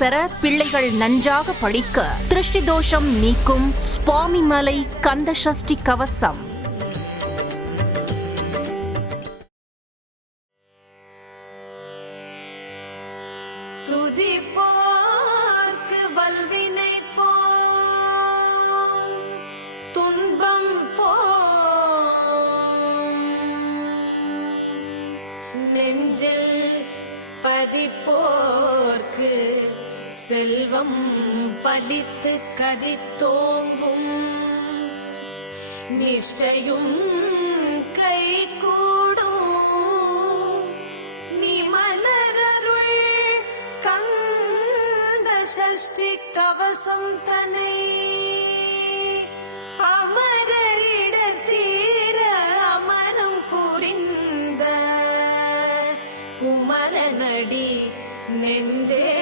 பெற, பிள்ளைகள் நன்றாக படிக்க திருஷ்டி தோஷம் நீக்கும் சுவாமிமலை கந்த சஷ்டி கவசம். துதிப்போர்க்கு வல்வினை போம், துன்பம் போம், நெஞ்சில் பதிப்போர்க்கு செல்வம் பலித்து கதித்தோங்கும், நிஷ்டையும் கை கூடும், நீ மலரருள் கந்த சஷ்டி கவசம் தனை அமரரிடர் தீர அமரம் புரிந்த குமரனடி நெஞ்சே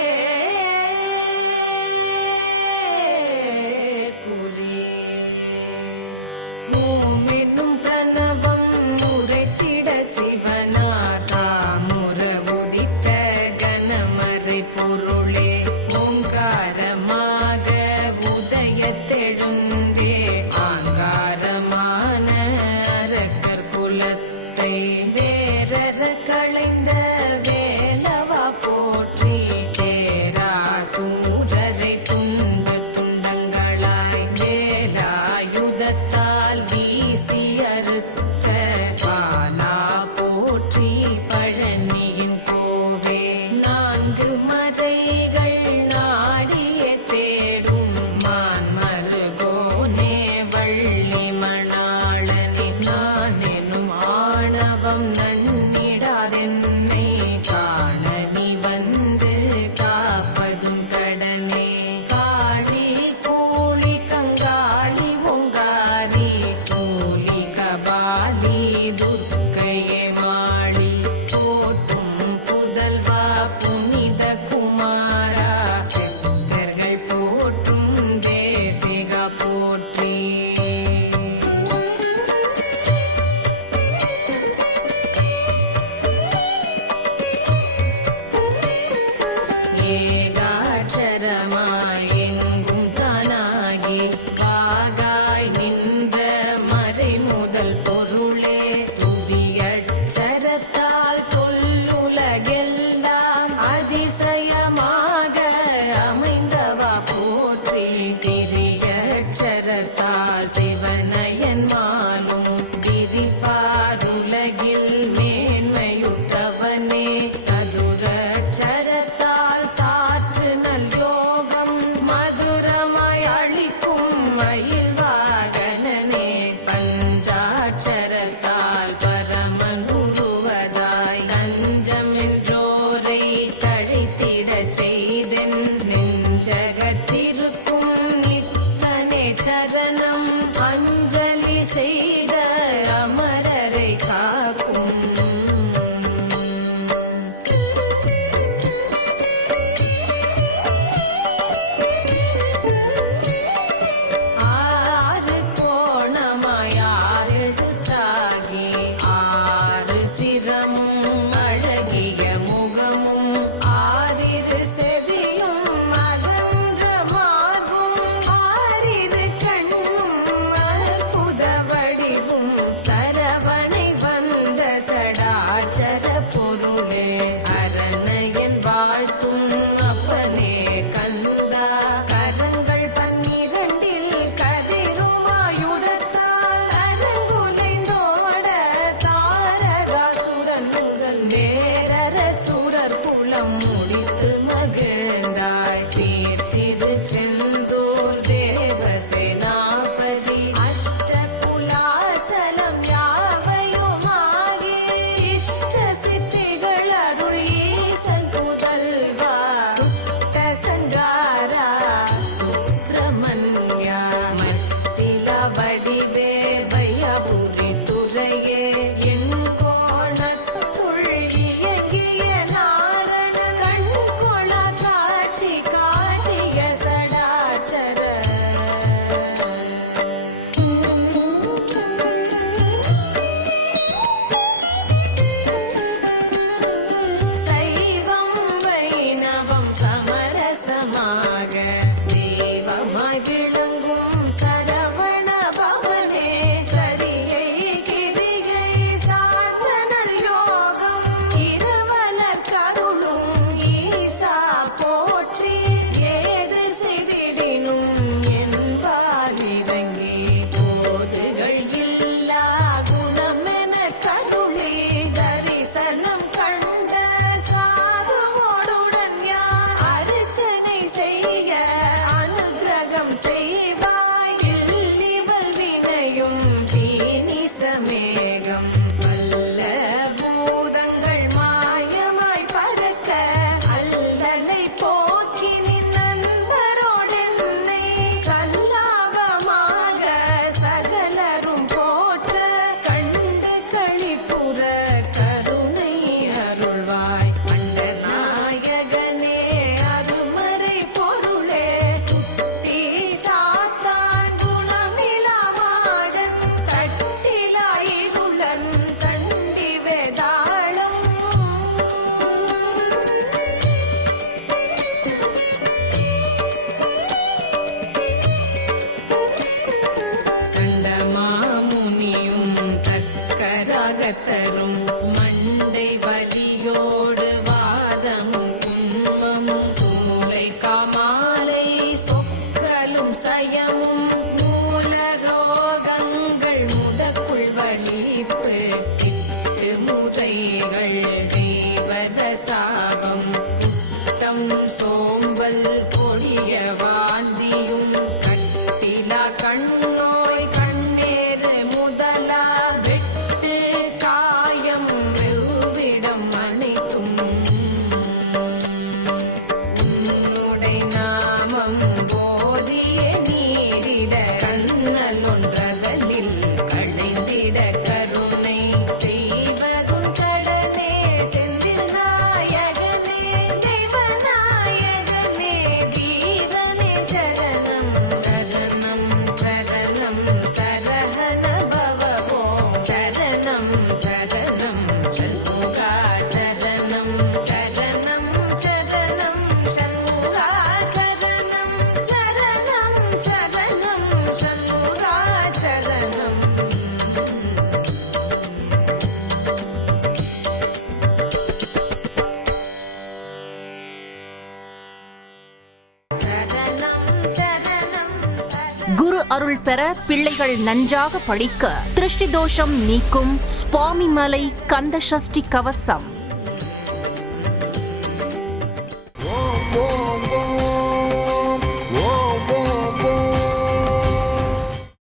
பொழியும் தீனிசமேகம் வல்ல பூதங்கள் மாயமாய் பறக்க அல்லலை போக்கி நின் நண்பரோடென்னை சல்லாபமாக சகலரும் போற்ற கண்டு களிப்புற கருணை அருள்வாய் அண்ட நாயகனே அருமறை பொருளே குட்டி சாத்தான் குணமிலாமாடன் தட்டிலாயிருளன் சண்டி வேதாளம் சண்டமாமுனியும் தக்கராகத்தரும் மண்டை வலியோடு வாதமும் உண்மமும் சூளை காமாலை சொக்கலும் சயமும் மூல ரோகங்கள் முதக்குள் வலிப்பு திட்டு முறைகள் தேவத சாபம் குட்டம் சோம்பல் கொடிய வாந்தியும் கட்டிலா கண்ணோய் கண்ணேறு முதலா வெட்டு காயம் வெவ்விடம் அனைத்தும் உன்னுடை நாமம் போதிய நீரிட கண்ணலொன்றதனில் கடைந்திட கருணை செய்வதும் கடனே செந்தில் நாயகனே தெய்வநாயகனே தீரனே சரணம் சரணம் சரணம் சரஹன பவபோ சரணம் சரணம் சண்முகா சரணம் சரணம் சரணம் சண்முகா சரணம் சரணம் சரணம் சண்முகா சரணம் சரணம் சரணம் சரணம் குரு அருள் பெற பிள்ளைகள் நன்றாக படிக்க திருஷ்டி தோஷம் நீக்கும் சுவாமிமலை கந்த சஷ்டி கவசம்